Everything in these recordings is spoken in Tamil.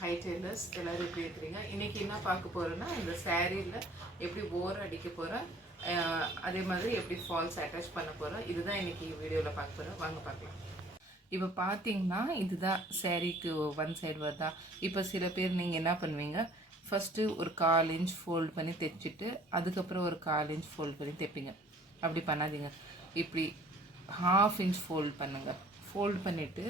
ஹை டெய்லர்ஸ் எல்லோரும் எப்படி இருக்கிறீங்க? இன்றைக்கி என்ன பார்க்க போகிறோன்னா, இந்த சேரீயில் எப்படி ஓர் அடிக்க போகிறேன், அதே மாதிரி எப்படி ஃபால்ஸ் அட்டாச் பண்ண போகிறோம். இதுதான் இன்றைக்கி வீடியோவில் பார்க்க போகிறோம். வாங்க பார்க்கலாம். இப்போ பார்த்தீங்கன்னா இதுதான் சேரீக்கு ஒன் சைடு வருதா. இப்போ சில பேர் நீங்கள் என்ன பண்ணுவீங்க, ஃபஸ்ட்டு ஒரு 1/4 இன்ச் ஃபோல்ட் பண்ணி தைச்சிட்டு அதுக்கப்புறம் ஒரு 1/4 இன்ச் ஃபோல்ட் பண்ணி தைப்பீங்க. அப்படி பண்ணாதீங்க. இப்படி 1/2 இன்ச் ஃபோல்ட் பண்ணுங்கள். ஃபோல்ட் பண்ணிவிட்டு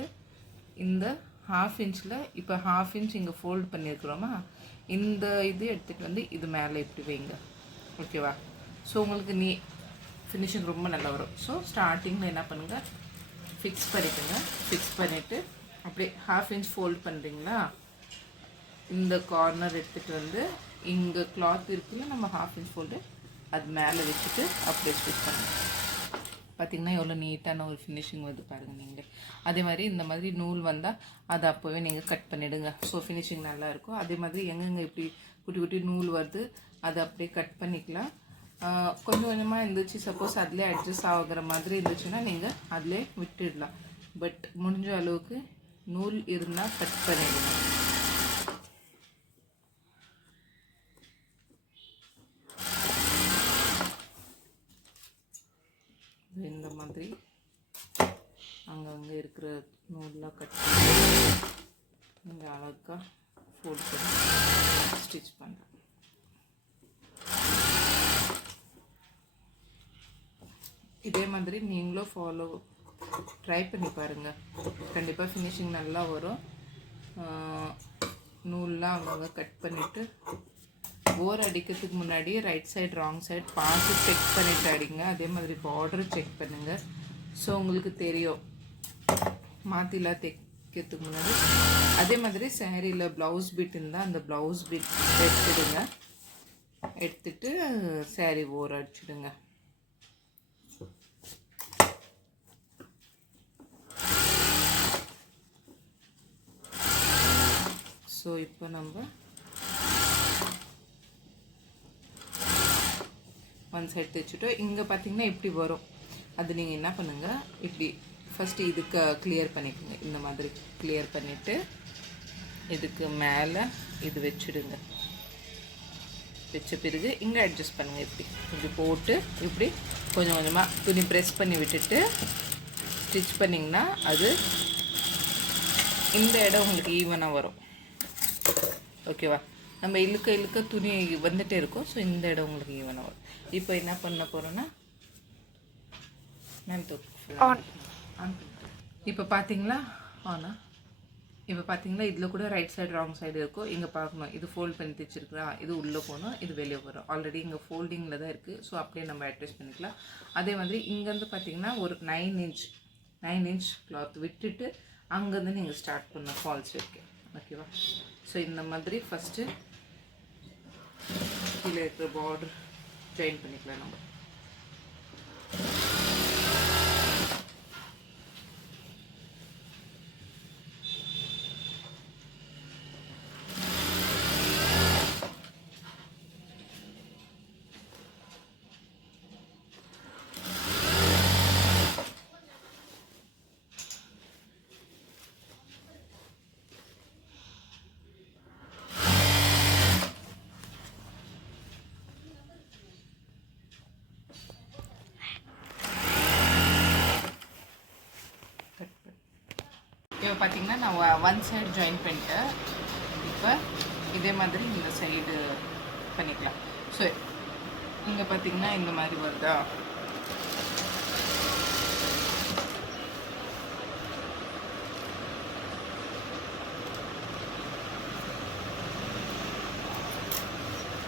இந்த 1/2 இன்ச்சில் இப்போ 1/2 இன்ச் இங்கே ஃபோல்ட் பண்ணியிருக்கிறோமா, இந்த இது எடுத்துகிட்டு வந்து இது மேலே இப்படி வைங்க. ஓகேவா? ஸோ உங்களுக்கு ஃபினிஷிங் ரொம்ப நல்லா வரும். ஸோ ஸ்டார்டிங்கில் என்ன பண்ணுங்கள், ஃபிக்ஸ் பண்ணிக்கோங்க. ஃபிக்ஸ் பண்ணிவிட்டு அப்படியே 1/2 இன்ச் ஃபோல்ட் பண்ணுறீங்களா, இந்த கார்னர் எடுத்துகிட்டு வந்து இங்கே கிளாத் இருக்குல்ல, நம்ம 1/2 இன்ச் ஃபோல்டு அது மேலே வச்சுட்டு அப்படியே ஸ்டிச் பண்ணுங்கள். பார்த்திங்கன்னா எவ்வளோ நீட்டான ஒரு ஃபினிஷிங் வருது பாருங்கள் நீங்களே. அதே மாதிரி இந்த மாதிரி நூல் வந்தால் அதை அப்போவே நீங்கள் கட் பண்ணிவிடுங்க. ஸோ ஃபினிஷிங் நல்லாயிருக்கும். அதே மாதிரி எங்கெங்கே இப்படி குட்டி குட்டி நூல் வருது அதை அப்படியே கட் பண்ணிக்கலாம். கொஞ்சம் கொஞ்சமாக இருந்துச்சு, சப்போஸ் அதிலே அட்ஜஸ்ட் ஆகிற மாதிரி இருந்துச்சுன்னா நீங்கள் அதிலே விட்டுடலாம். பட் முடிஞ்ச அளவுக்கு நூல் இருந்தால் கட் பண்ணிடுங்க. இந்த மாதிரி அங்கங்கே இருக்கிற நூல்லாம் கட் பண்ணி நீங்கள் அழகாக ஃபோல்ட் பண்ணி ஸ்டிச் பண்ணுறேன். இதே மாதிரி நீங்களும் ட்ரை பண்ணி பாருங்கள். கண்டிப்பாக ஃபினிஷிங் நல்லா வரும். நூல்லாம் அங்கங்கே கட் பண்ணிவிட்டு ஓர் அடிக்கிறதுக்கு முன்னாடி ரைட் சைடு ராங் சைடு பார்த்து செக் பண்ணிவிட்டு அடிங்க. அதே மாதிரி பார்டர் செக் பண்ணுங்கள். ஸோ உங்களுக்கு தெரியும் மாற்றிலாம் தைக்கிறதுக்கு முன்னாடி. அதே மாதிரி சேரீயில் ப்ளவுஸ் பீட் இருந்தால் அந்த ப்ளவுஸ் பீட் எடுத்துடுங்க. எடுத்துட்டு சேரீ ஓர் அடிச்சிடுங்க. ஸோ இப்போ நம்ம ஒன் சைடு தைச்சிட்டோம். இங்கே பார்த்தீங்கன்னா இப்படி வரும். அது நீங்கள் என்ன பண்ணுங்கள், இப்படி ஃபஸ்ட்டு இதுக்கு கிளியர் பண்ணிக்கோங்க. இந்த மாதிரி கிளியர் பண்ணிவிட்டு இதுக்கு மேலே இது வச்சுடுங்க. வச்ச பிறகு இங்கே அட்ஜஸ்ட் பண்ணுங்கள். இப்படி போட்டு இப்படி கொஞ்சம் கொஞ்சமாக துணி ப்ரெஸ் பண்ணி விட்டுட்டு ஸ்டிச் பண்ணிங்கன்னா அது இந்த இடம் உங்களுக்கு ஈவனாக வரும். ஓகேவா? நம்ம இழுக்க துணி வந்துகிட்டே இருக்கும். ஸோ இந்த இடம் உங்களுக்கு ஈவனாக வரும். இப்போ என்ன பண்ண போகிறோன்னா, இப்போ பார்த்தீங்களா இப்போ பார்த்தீங்களா இதில் கூட ரைட் சைடு ராங் சைடு இருக்கும். இங்கே பார்க்கணும், இது ஃபோல்ட் பண்ணி தைச்சிருக்கிறா, இது உள்ளே போகணும், இது வெளியே வரும். ஆல்ரெடி இங்கே ஃபோல்டிங்கில் தான் இருக்குது. ஸோ அப்படியே நம்ம அட்ஜஸ்ட் பண்ணிக்கலாம். அதே மாதிரி இங்கேருந்து பார்த்தீங்கன்னா ஒரு 9 இன்ச் கிளாத் விட்டுட்டு அங்கேருந்து நீங்கள் ஸ்டார்ட் பண்ண ஃபால்ஸ் இருக்கு. ஓகேவா? ஸோ இந்த மாதிரி ஃபஸ்ட்டு கீழே இருக்கிற பார்டர் ஜாயின் பண்ணிக்கலாம் நம்ம. இப்போ பார்த்தீங்கன்னா நான் ஒன் சைடு ஜாயின் பண்ணிட்டேன். இப்போ இதே மாதிரி இந்த சைடு பண்ணிக்கலாம். ஸோ இங்கே பார்த்தீங்கன்னா இந்த மாதிரி வருதா.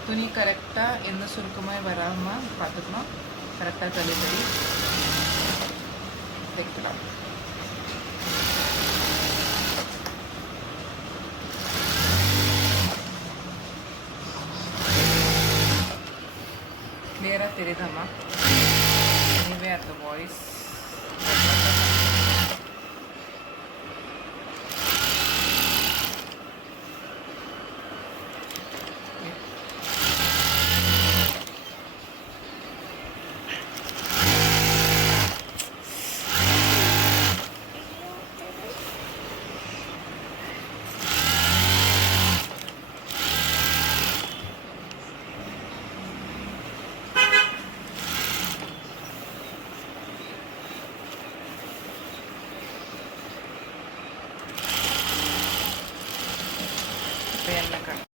துணி கரெக்டாக எந்த சுருக்கமாக வராமல் பார்த்துக்கணும். கரெக்டாக தள்ளுபடி தைக்கலாம். கிளியராக தெரியுதாம்மா? எனிவே அந்த வாய்ஸ் எண்ணெய்